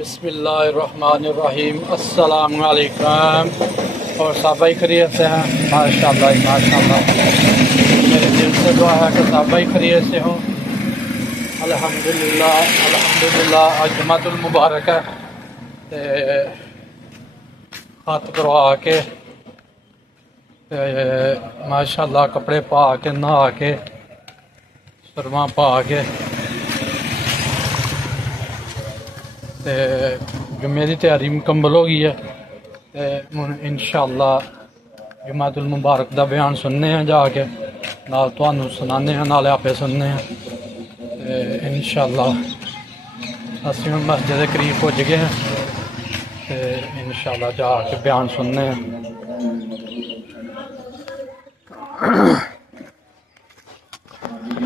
بسم اللہ الرحمن الرحیم۔ السلام علیکم۔ اور صحابہ خیریت سے ہیں؟ ماشاءاللہ ماشاءاللہ، میرے دل سے دعا ہے کہ صحابہ خیریت سے ہوں۔ الحمدللہ الحمدللہ، آج جمعۃ المبارک ہے تے ہاتھ کروا کے ماشاءاللہ کپڑے پا کے نہا کے سرما پا کے جمعے کی تیاری مکمل ہو گئی ہے۔ ہن انشاءاللہ جمعۃ المبارک دا بیان سننے ہیں، جا کے نال تانوں سنانے ہیں، نال آپے سننے ہیں۔ انشاءاللہ اسی مسجد کے قریب پہنچ گئے ہیں، انشاءاللہ جا کے بیان سننے ہیں۔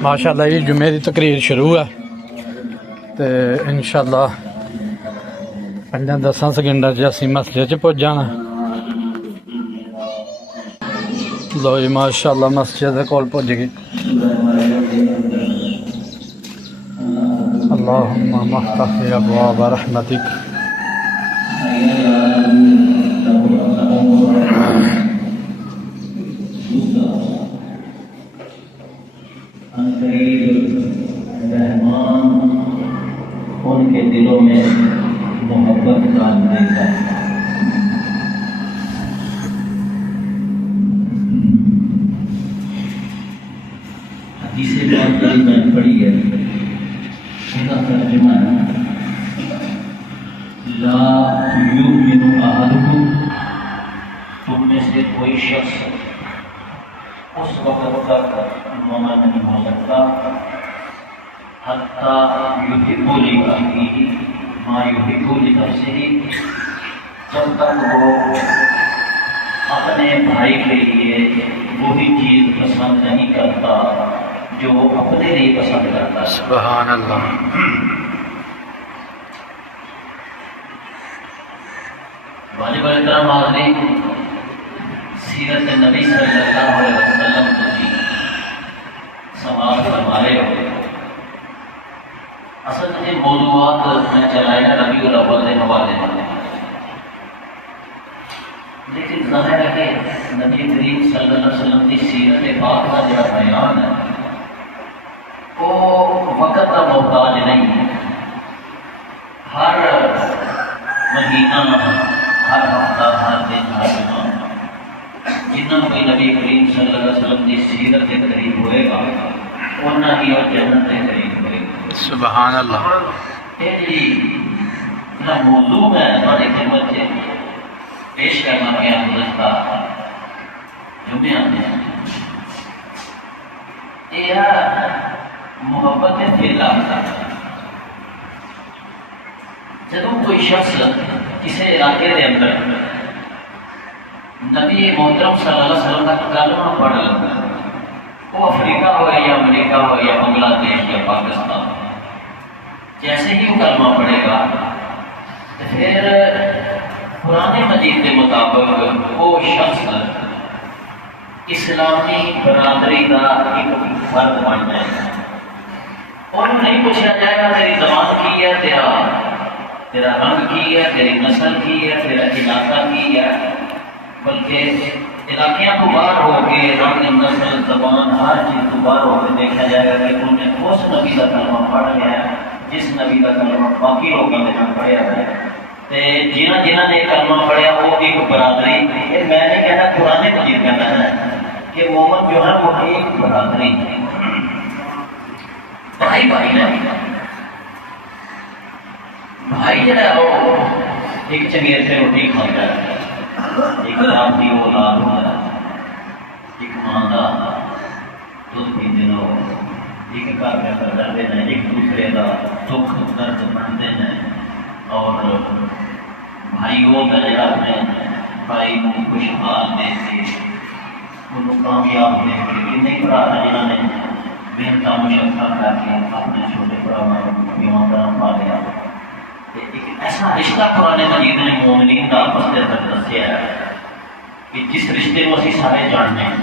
ماشاءاللہ یہ جمعے کی تقریر شروع ہے تے انشاءاللہ 5-10 سیکنڈ اسی مسجد پہنچ جانا۔ لو جی ماشاءاللہ مسجد کول پہنچ گئی۔ اللہم افتح ابواب رحمتک۔ رحمان ان کے دلوں میں محبت ڈال دے گا۔ حدیث پاک میں پڑھی ہے، اس کا ترجمہ ہے لا یؤمن احدکم، تم میں سے کوئی شخص اس وقت تک مومن نہیں ہو سکتا حتی یحب لأخیہ ما یحب لنفسہ، جب تک وہ اپنے بھائی کے لیے وہی چیز پسند نہیں کرتا جو وہ اپنے لیے پسند کرتا ہے۔ سبحان اللہ۔ واجب احترام حاضرین، سیرت نبی صلی اللہ علیہ وسلم کی سماعت فرما رہے ہو۔ اصل یہ موضوعات میں چلائے نا ربیع الاول کے حوالے سے، لیکن ظاہر ہے کہ نبی کریم صلی اللہ علیہ وسلم کی سیرت پاک کا جو بیان ہے وہ وقت کا محتاج نہیں ہے۔ ہر مہینہ، ہر ہفتہ، ہر دن، ہر جمعہ جتنا کوئی نبی کریم صلی اللہ علیہ وسلم کی سیرت کے قریب ہوئے گا اتنا ہی وہ جنت کے قریب ہوئے گا۔ سبحان اللہ۔ یہ موضوع ہے ہماری خدمت سے پیش کرنا گیا گزشتہ جمعے میں، یہ محبت فی اللہ۔ جب کوئی شخص کسی علاقے کے اندر نبی محترم صلی اللہ علیہ وسلم کا کلمہ پڑھ لیتا ہے، وہ افریقہ ہو یا امریکہ ہو یا بنگلہ دیش یا پاکستان، جیسے ہی وہ کلمہ پڑھے گا تو پھر قرآن مجید کے مطابق وہ شخص اسلامی برادری کا ایک فرد بن جائے گا، اور نہیں پوچھا جائے گا تیری زبان کی ہے، تیرا رنگ کی ہے، تیری نسل کی ہے، تیرا علاقہ کی ہے، بلکہ علاقیاں تو باہر ہو کے رنگ، نسل، زبان، ہر چیز تو باہر ہو کے دیکھا جائے گا کہ تم نے اس نبی کا کلمہ پڑھ لیا ہے جس نبی کا کلمہ باقی لوگوں نے نہ پڑھیا ہے۔ جنہوں نے کلمہ پڑھیا وہ ایک برادری، یہ میں نہیں کہنا، قرآن مجید کہتا ہے کہ مومن جو ہے وہ ایک برادری ہے، بھائی بھائی ہے۔ بھائی جو ہے وہ ایک چنگیر سے روٹی کھاتا ہے، ایک آپ کی اولاد ہوتا ہے، ایک ماں کا دودھ پیتے ہو، ایک گھر میں کرتے ہیں، ایک دوسرے کا دکھ درد بنتے ہیں، اور بھائی وہ جڑا اپنے بھائی کو خوشحال دے کے انہوں کامیاب ہونے کے لیے نہیں پڑھا جنہوں نے محنت مشقت کر کے اپنے چھوٹے بڑا بیوان کرم پا لیا۔ ایک ایسا رشتہ قرآن مجید نے مومنین کا آپس کے اندر دسیا ہے کہ جس رشتے کو اسی سارے جانتے ہیں،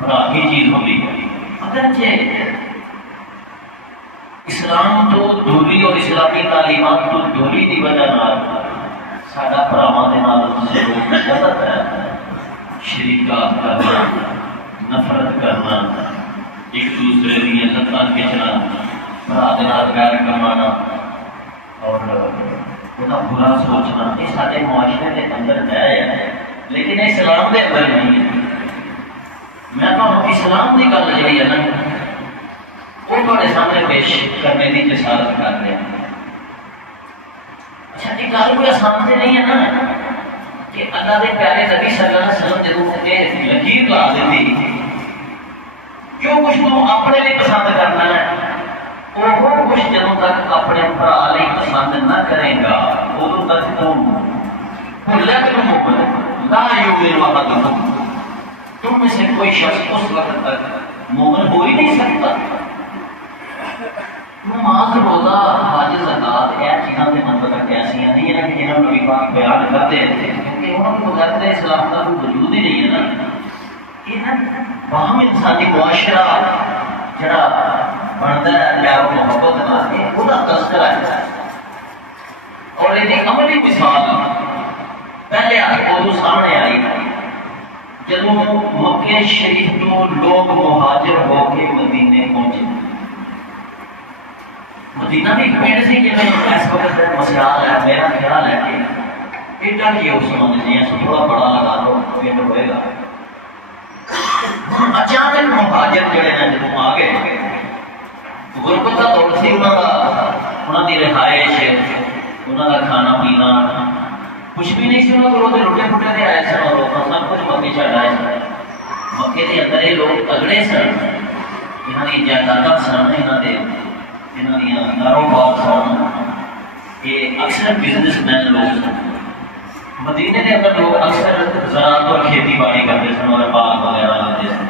بڑا ہی چیز ہوگی۔ اگرچہ اسلام تو دوری اور اسلامی تعلیمات تو دوری کی وجہ ساڈا بھراواں دے نال سلوک غلط ہے، شریکات کرنا، نفرت کرنا، ایک دوسرے کی لتاں کھچنا، بھرا دے نال ویر کروانا اور وہ برا سوچنا، یہ سارے معاشرے کے اندر ہے، لیکن اسلام کے اندر نہیں ہے۔ میں تو اسلام کی گل جی ہے نا وہ تھوڑے سامنے پیش کرنے کی جسارت کر رہے ہیں۔ اچھا یہ گل کوئی آسان سے نہیں ہے نا کہ اللہ کے پیارے نبی صلی اللہ علیہ وسلم جب لکیر لا دیتی جو کچھ تو اپنے لیے پسند کرنا ہے وہ کچھ جدوں تک اپنے بھرا لیے پسند نہ کرے گا ادو تک تم لا یؤمن احدکم، تم میں سے کوئی شخص اس وقت تک مومن ہو ہی نہیں سکتا۔ نماز روزہ حج زکات یہ چیزاں کے مطلب ایسی نہیں ہے کہ انہوں نے پاک بیان کرتے ہیں کیونکہ انہوں نے بغیر اسلام کا کوئی وجود ہی نہیں ہے نا۔ یہ باہم انسانی معاشرہ جڑا بنتا ہے پیار و محبت نال کے وہ تذکرہ ہے اور یہ عملی مثال پہلے ادو سامنے آئی جب مکے شریف تو لوگ مہاجر ہو کے مدینے پہنچے۔ مدینہ بھی پنڈ سی جی اس وقت مسیال ہے، میرا خیال ہے کہ ایڈا کی اس سمجھتے ہیں تھوڑا بڑا لگا لو پنڈ ہوئے گا۔ اچانک مہاجر جڑے ہیں جب آ گئے غربت کا دور سی انہوں کی رہائش انہوں کا کھانا پینا کچھ بھی نہیں سی، انہوں کو روٹے پھوٹے سے آئے سن اور سب کچھ مکے چڑھ آئے سن۔ مکے کے اندر یہ لوگ تگڑے سن، یہاں کی جائیداد سن، یہاں دیا کاروبار سن، یہ اکثر بزنس مین لوگ سن۔ مدینے کے اندر لوگ اکثر زراعت اور کھیتی باڑی کرتے سن اور باغ وغیرہ لاتے سن۔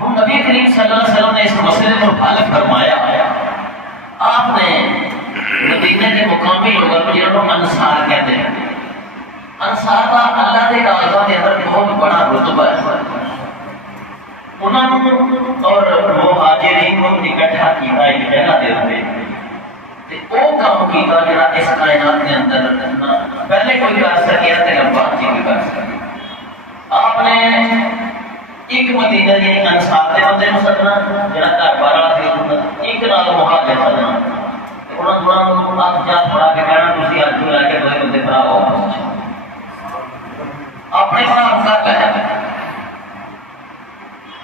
ہم نبی کریم صلی اللہ علیہ وسلم نے اس مسئلے کو حل فرمایا، آپ نے مدینے کے مقامی لوگوں کو جنہوں کو انصار کہتے ہیں، انصار کا اللہ کے کاغذات کے اندر بہت بڑا رتبہ ہے، انہوں اور مہاجرین کو اکٹھا کیا ایک جگہ دے ہوئے وہ کام کیا جڑا اس کائنات کے اندر پہلے کوئی کر سکیا تو بعد کوئی کر سکیا۔ آپ نے ایک مدینہ یعنی انصار کے بندے کو سدنا جڑا گھر بار والا سی، ایک نال مہاجر سدنا، انہوں نے ہاتھ جات پڑا کے کہنا تھی اج کو لے کے دو بندے بھرا ہو اپنے بھرا کر لے۔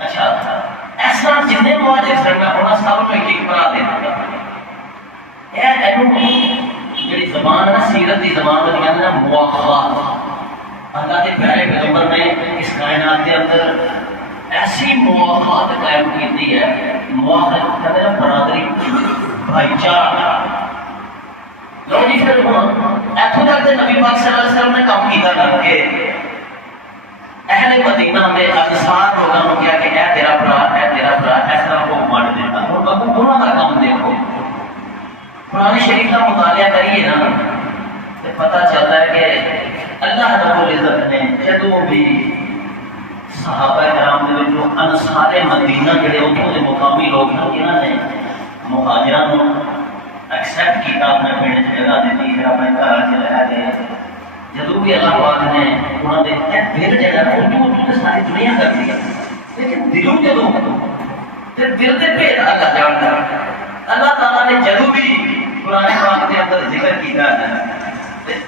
اچھا اس طرح جتنے مہاجر سن انہوں سب کو ایک ایک بھرا دینا۔ جی زبان ہے سیرت کی زبان میں کہتے ہیں مواخات، اللہ کے پیارے پیغمبر نے اس کائنات کے اندر ایسی مواخات قائم کی ہے، مواخات کہتے ہیں برادری بھائی چارہ۔ لو جی پھر اتوں تک نبی پاک صلی اللہ علیہ وسلم نے کام کیا کر کے اہل مدینہ میں انصار لوگوں کو کیا کہ اے تیرا بھرا اے تیرا بھرا اس طرح کو بانٹ دیتا۔ اور ابو انہوں کا کام دیکھو، قرآن شریف کا مطالعہ کریے نا تو پتہ چلتا ہے کہ اللہ رب العزت نے جدوں بھی صحابہ کرام دے جو انصار مدینہ جڑے اتوں کے مقامی لوگ ہیں جنہوں نے مہاجروں کو ایکسیپٹ کیا، اپنے پنڈ جگہ دیتی، پھر اپنے گھر چ لے گئے۔ جدوں بھی اللہ پاک نے انہوں نے دل جگہ اردو ساری دنیا کر دی، لیکن دلوں جدوں دل کے بھید اللہ جانتا ہے۔ اللہ تعالیٰ نے جدوں بھی قرآن پاک کے اندر ذکر کیا ہے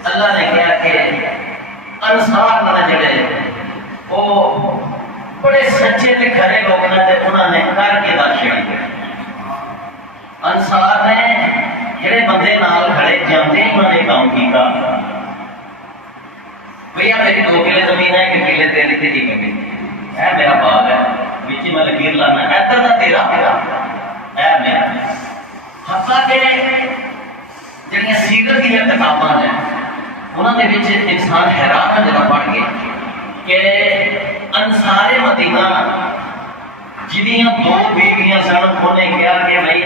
اللہ نے کہا کہ انصار نے جڑے وہ بڑے سچے تے کھرے لوگ نے تے انہوں نے کر کے داشیا۔ انصار نے جڑے بندے نال کھڑے جاندے انہوں نے کام کیتا، بھیا میری 2 کلے زمین ہے، 1 کلے تیری تے 1 کلے اے میرا باغ ہے، وچ میں لکیر لانا ادھر دا تیرا اے میرا۔ حتیٰ کہ جڑیاں سیرت کی کتاباں ہیں انہوں نے وچ انسان حیران ہے جب پڑھ کے کہ انصار مدینہ جنیاں 2 بیویاں سن انہوں نے کہا کہ بھائی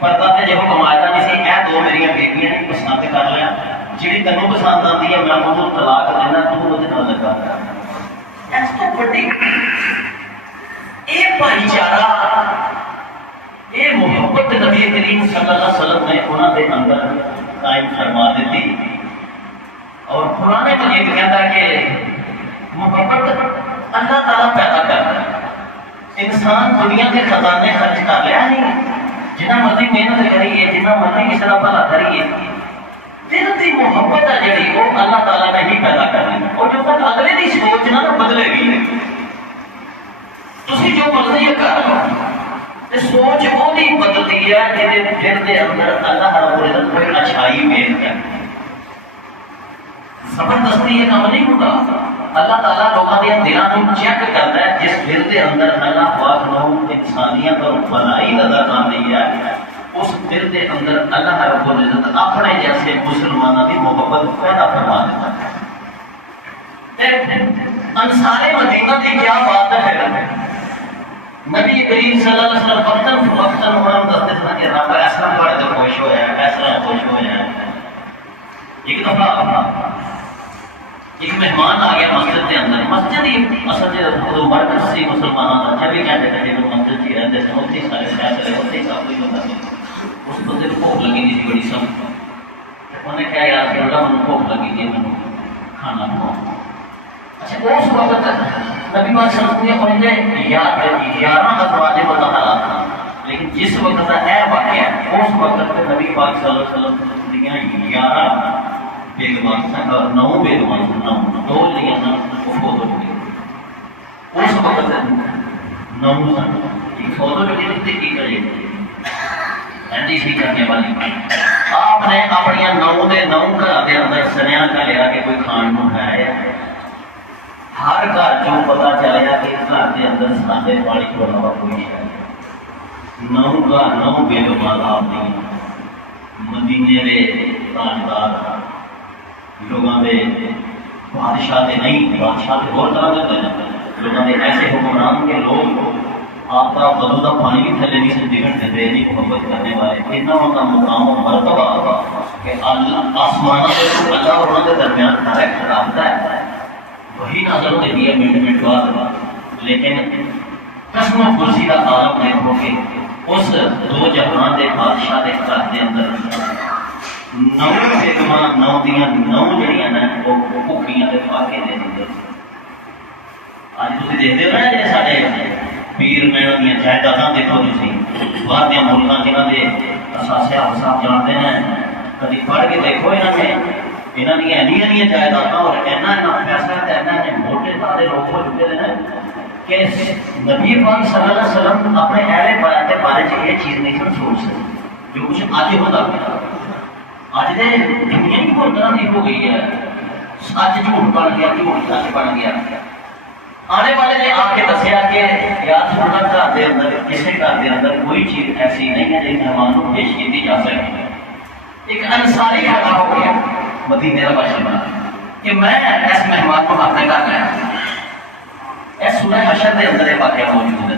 پردہ تے جو کمایا نہیں سی اے 2 میری بیویاں نے پسند کر لیا، جی تینوں پسند آتی ہے میں انہوں طلاق دینا تو وہ لگا اس تو بڑی یہ بھائی چارہ یہ محبت نبی کریم صلی اللہ علیہ وسلم نے انہوں کے اندر قائم فرما دیتی. اور قرآن مجید کہتا ہے کہ محبت اللہ تعالیٰ پیدا کرتا ہے. انسان دنیا کے خزانے خرچ کر لیا نہیں, جنہ مرضی محنت کریے, جنہ مرضی کسی کا بھلا کریے, دل کی محبت ہے جڑی وہ اللہ تعالیٰ نے ہی پیدا کرنی. اور جب تک اگلے کی سوچ نہ بدلے گی, تھی جو مرضی کر لو, سوچ وہی بدلتی ہے جہاں دل کے اندر اللہ رب العزت کوئی اچھائی میل کرتی. زبردستی یہ کام نہیں ہوتا. اللہ تعالیٰ لوگوں کے دلوں کو چیک کرتا ہے, جس دل کے اندر اللہ پاک نے انسانیت اور بھلائی کا کام نہیں ہے, اس دل کے اندر اللہ رب العزت اپنے جیسے مسلمانوں کی محبت پیدا فرما دیتا ہے. انصار مدینہ کی کیا بات ہے. نبی کریم صلی اللہ علیہ وسلم وقتاً فوقتاً انہوں نے دستے تھے کہ رب ایسا بڑے تو خوش ہو جائے, ایسا خوش ہو جائے. ایک دفعہ ایک مہمان آ گیا مسجد کے اندر. مسجد ہی اصل مرکز سی مسلمانوں کا, جب بھی کہتے تھے کہ مسجد ہی رہتے تھے, اتنے سارے فیصلے, اتنے سب کچھ ہوتا تھا. اس بندے کو بھوک لگی تھی بڑی سخت. انہیں کہا یار کہ اللہ مجھے بھوک لگی تھی, مجھے کھانا کھاؤ. اچھا اس وقت نبی پاک صلی اللہ علیہ وسلم نے 11 ازواج مطہرات تھا, لیکن جس وقت کا ہے واقعہ اس وقت پہ نبی پاک صلی اللہ علیہ وسلم نے 11 بیگمان سن, 9 بیگمان سن, 2 لیا سن, وہ فوت ہو گئی. اس وقت 9 سن, ایک فوت ہو گئی تھی. کی کرے ایسی سی کرنے والی آپ نے اپنی 9 کے 9 گھر کے اندر سنیا کا لیا کہ کوئی کھان کو ہے. ہر گھر جو پتا چلیا کہ گھر کے اندر ساڈے پانی کو علاوہ کوئی شاید 9 گھر 9 بیگمان آپ نے مدینے کے تاجدار لوگوں کے بادشاہ کے نہیں, بادشاہ کے بہت طرح کے لوگوں کے ایسے حکمران کے لوگ آپ کا بدو کا پانی بھی تھلے نہیں سے بگڑ دیتے, نہیں محبت کرنے والے. اتنا ان کا مقام اور مرتبہ کہ اللہ آسمانوں سے اللہ اور انہوں کے درمیان فرق رابطہ ہے, وہی نظر دیتی ہے منٹ بعد. لیکن قسم و کرسی کا عالم دیکھو کہ اس 2 جہان کے بادشاہ کے گھر کے اندر 9 بیگمان 9 دیا 9 جڑیاں نا وہ بھوکیاں تے پا کے دے دیں. اج تھی دیکھتے ہو نا جی سارے پیر میڑوں دیا جائیداد دیکھو تھی باہر دیا ملکوں جنہوں کے اثاثے حساب جانتے ہیں, کبھی پڑھ کے دیکھو یہاں نے یہاں دیا ایسا جائیداد اور ایسا پیسہ ایسا موٹے تازے لوگ ہو چکے ہیں کہ نبی پاک صلی اللہ علیہ وسلم اپنے اہل بیت کے بارے میں یہ چیز نہیں سوچ سکتے جو کچھ آج ہوتا ہے. اج دے دنیا ہی بہت طرح کی ہو گئی ہے, سچ جھوٹ بن گیا, جھوٹ سچ بن گیا. آنے والے نے آ کے دسیا کہ یار سونا گھر کے اندر کسی گھر کے اندر کوئی چیز ایسی نہیں ہے جس مہمان کو پیش کی جا سکتی. ایک انصاری کھڑا ہو گیا مدینے کا باشندہ کہ میں اس مہمان کو اپنے گھر لایا. اس سورہ حشر کے اندر یہ واقعہ موجود ہے.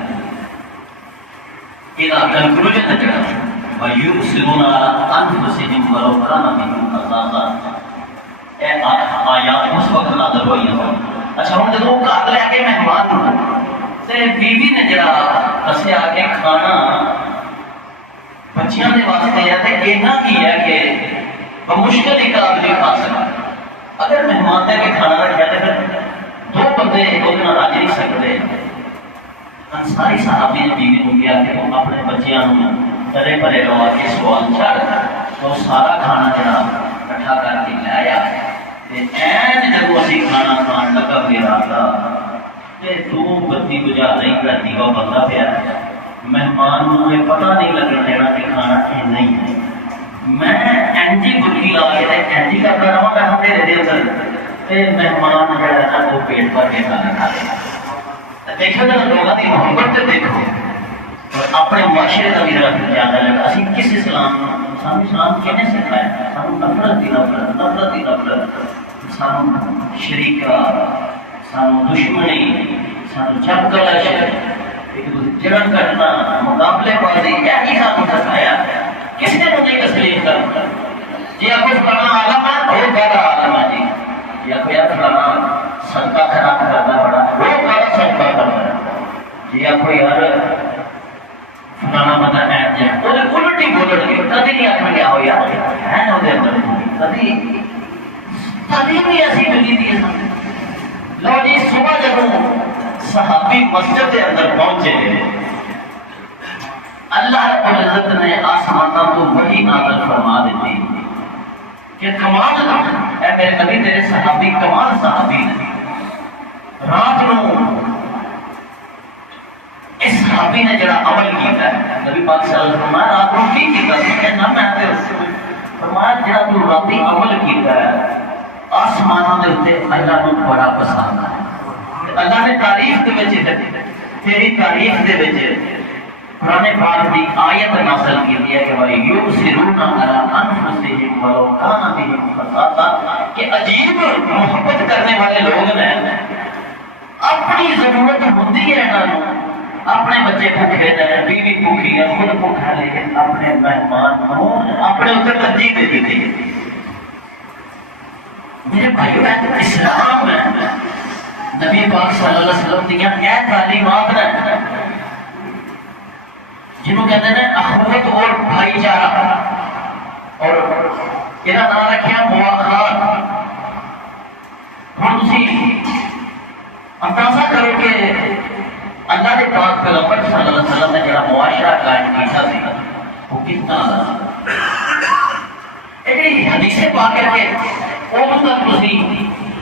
یہ کنکلوژن ہے جڑا وَيُؤْثِرُونَ عَلَىٰ أَنفُسِهِمْ وَلَوْ كَانَ بِهِمْ خَصَاصَةٌ. اے آیات اس وقت نازل ہوئی ہیں. اچھا ہوں جب وہ گھر لے کے مہمان تے بیوی نے جڑا دسیا کہ کھانا بچیاں دے واسطے ہے تے اینا کی ہے کہ بمشکل ایک آدمی کھا سکتا. اگر مہمان دے کے کھانا رکھا تے پھر 2 بندے ایک نہ راضی نہیں سکتے. انصاری صحابی نے بیوی کو کیا کہ وہ اپنے بچیاں ترے پرے لوا کے سوال چڑھ تو سارا کھانا جڑا کٹھا کر کے لایا. جب اسی کھانا کھان لگا میرا تو بتی بجا نہیں کرتی وہ بندہ پیا. مہمان کو پتہ نہیں لگنا دینا کہ کھانا یہ نہیں ہے. میں اینجی گلکی لا کے اینجی کرتا رہا میں ہم میرے دل سے مہمان جو ہے وہ پیٹ بھر کے کھانا کھا لیا. دیکھو نا لوگوں کی محبت سے دیکھو اور اپنے معاشرے کا بھی زیادہ لگا. اسی کس اسلام سانو اسلام کہنے سکھایا, سانو نفرت کی نفرت, سانو شریکہ, سانو دشمنی, سانو جب کلش, ایک دوسرے جڑن کرنا, مقابلے بازی, یہی سانو سکھایا. کس نے مجھے تسلیم کرنا جی آپ کو فلانا عالم ہے وہ بڑا عالم ہے جی, یا کوئی فلانا صدقہ خراب کرنا بڑا وہ بڑا صدقہ کرنا ہے جی, یا کوئی ہر فلانا بندہ ہے کے اندر کبھی تعلیم بھی ایسی ملی تھی. لو جی صبح جب صحابی مسجد کے اندر پہنچے اللہ رب العزت نے آسمانوں کو وہی نازل فرما دیتی کہ کمال اے میرے نبی تیرے صحابی کمال صحابی نے رات نو اس صحابی نے جڑا عمل کیا ہے نبی پاک صلی اللہ علیہ وسلم رات کو کی کیتا کہنا میں تے فرمایا جڑا تو راتی عمل کیتا ہے آسمانوں دے اوتے اللہ نو بڑا پسند ہے. اللہ نے تعریف دے وچ تیری تعریف دے وچ قرآن پاک دی آیت نازل کی ہے کہ بھائی یبصرون علی انفسہم ولو کان بہم خصاصہ کہ عجیب محبت کرنے والے لوگ ہیں اپنی ضرورت ہوتی ہے انہوں اپنے بچے بھوکے ہیں بیوی بھوکی ہے خود بھوکا لیکن اپنے مہمان اپنے اتر ترجیح دے دیتے ہیں. میرے بھائیو ہے اسلام ہے نبی پاک صلی اللہ علیہ وسلم دیا کیا تعلیمات ہیں جنہوں کہتے ہیں اخوت اور بھائی چارہ اور یہ نام رکھا مواخات. ہم تسی اندازہ کرو کہ اللہ کے پاک پیغمبر صلی اللہ علیہ وسلم نے جڑا معاشرہ قائم کیا سی وہ کتنا ایک حدیث پاک ہے کہ وہ تک تسی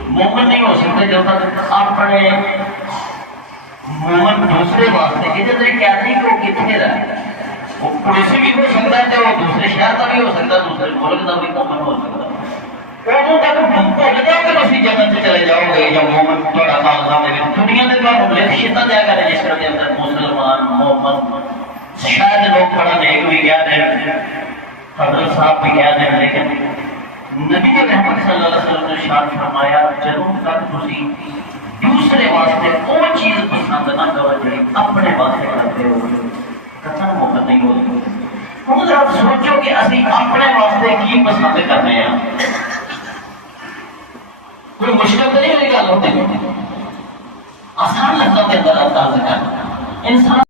مومن نہیں ہو سکتے جب تک اپنے مومن دوسرے واسطے کہ جب قیدی کو کتنے رہے وہ پڑوسی بھی ہو سکتا ہے وہ دوسرے شہر کا بھی ہو سکتا ہے دوسرے ملک کا بھی مومن ہو سکتا ہے. وہ تک بھول جاؤ کہ تسی جنت سے چلے جاؤ گے یا مومن تھوڑا کاغذات میں دنیا کے بعد لکشتا جائے گا رجسٹر کے اندر مسلمان مومن شاید لوگ بڑا نیک بھی گیا ہے حضرت صاحب بھی گیا ہے لیکن نبی رحمت صلی اللہ علیہ وسلم نے ارشاد فرمایا جدوں تک تسی دوسرے واسطے وہ چیز پسند نہ کرو جی اپنے واسطے کرتے ہو قطن موقع نہیں ہو سکتے. ہوں ذرا سوچو کہ اسی اپنے واسطے کی پسند کرنے ہیں کوئی مشکل تو نہیں میری گل ہوتی آسان لفظوں کے اندر انداز کرنا انسان